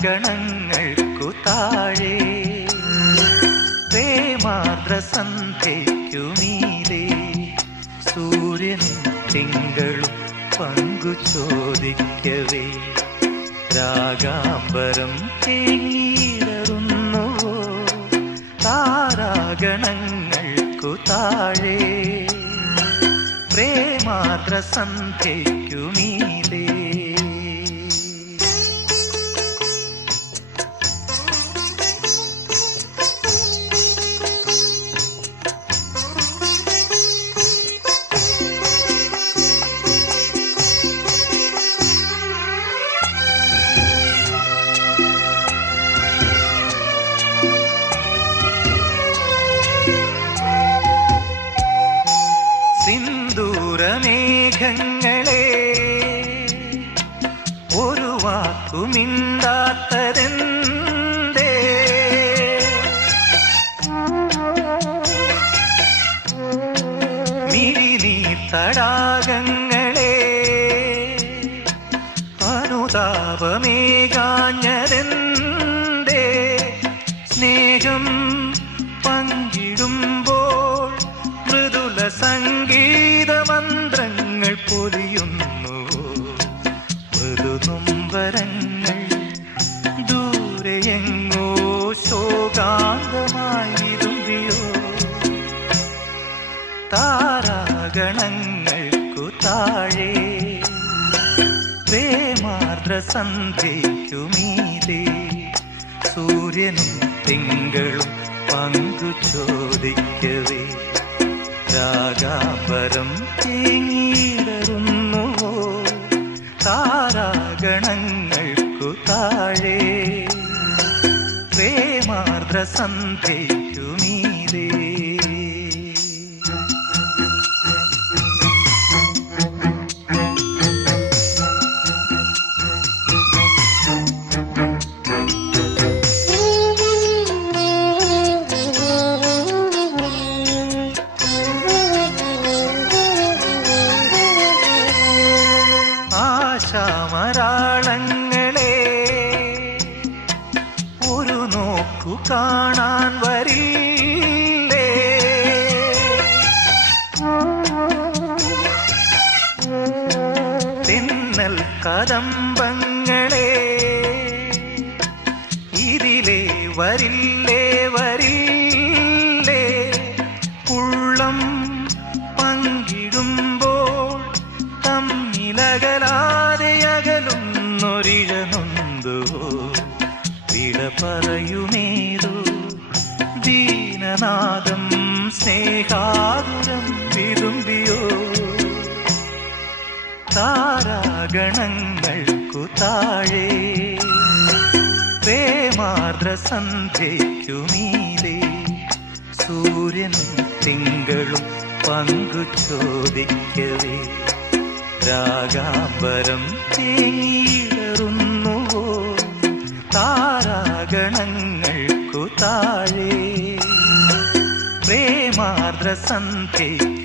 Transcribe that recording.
താരാഗണങ്ങൾക്കു താഴെ പ്രേമാർദ്ര സന്ധ്യയ്ക്കു മീതെ സൂര്യനും തിങ്കളും പങ്കു ചോദിക്കവേ രാഗാംബരം തേങ്ങിയിടറുന്നുവോ താരാഗണങ്ങൾക്കു താഴെ പ്രേമാർദ്ര സന്ധ്യയ്ക്കു മീതെ. സിന്ദൂരമേഘങ്ങളെ ഒരു വാക്കു മിണ്ടാത്തതെന്തേ? മിഴിനീർ തടാകങ്ങളെ അനുതാപമേകാഞ്ഞതെന്തേ? സ്നേഹം പങ്കിടുമ്പോൾ മൃദുല സംഗീതമന്ത്രങ്ങൾ പൊലിയുന്നു. മൃദുനൊമ്പരങ്ങൾ ദൂരെയെങ്ങോ ശോകാന്തമായി വിതുമ്പിയോ താരാഗണങ്ങൾക്കു താഴെ പ്രേമാർദ്ര സന്ധ്യയ്ക്കു മീതെ സൂര്യനും തിങ്കളും പങ്കു ചോദിക്കവേ രാഗാംബരം തേങ്ങിയിടറുന്നുവോ താരാഗണങ്ങൾക്കു താഴെ പ്രേമാർദ്ര സന്ധ്യയ്ക്കു മീതെ. ആശാമരാളങ്ങളെ ഒരു നോക്കു കാണാൻ വരില്ലേ? തെന്നൽ കദംബങ്ങളെ ഇതിലെ വരില്ലേ വരില്ലേ? ഉള്ളം പങ്കിടുമ്പോൾ തമ്മിലകലാതെ അകലുന്നൊരിഴനൊന്തുവോ വിട പറയുമേതോ ദീനനാദം സ്നേഹാതുരം വിതുമ്പിയോ താരാഗണങ്ങൾക്കു താഴെ പ്രേമാർദ്ര സന്ധ്യയ്ക്കു മീതെ സൂര്യനും തിങ്കളും പങ്കു ചോദിക്കവേ രാഗാംബരം തേങ്ങിയിടറുന്നുവോ താരാഗണങ്ങൾക്കു താഴെ പ്രേമാർദ്ര സന്ധ്യയ്ക്കു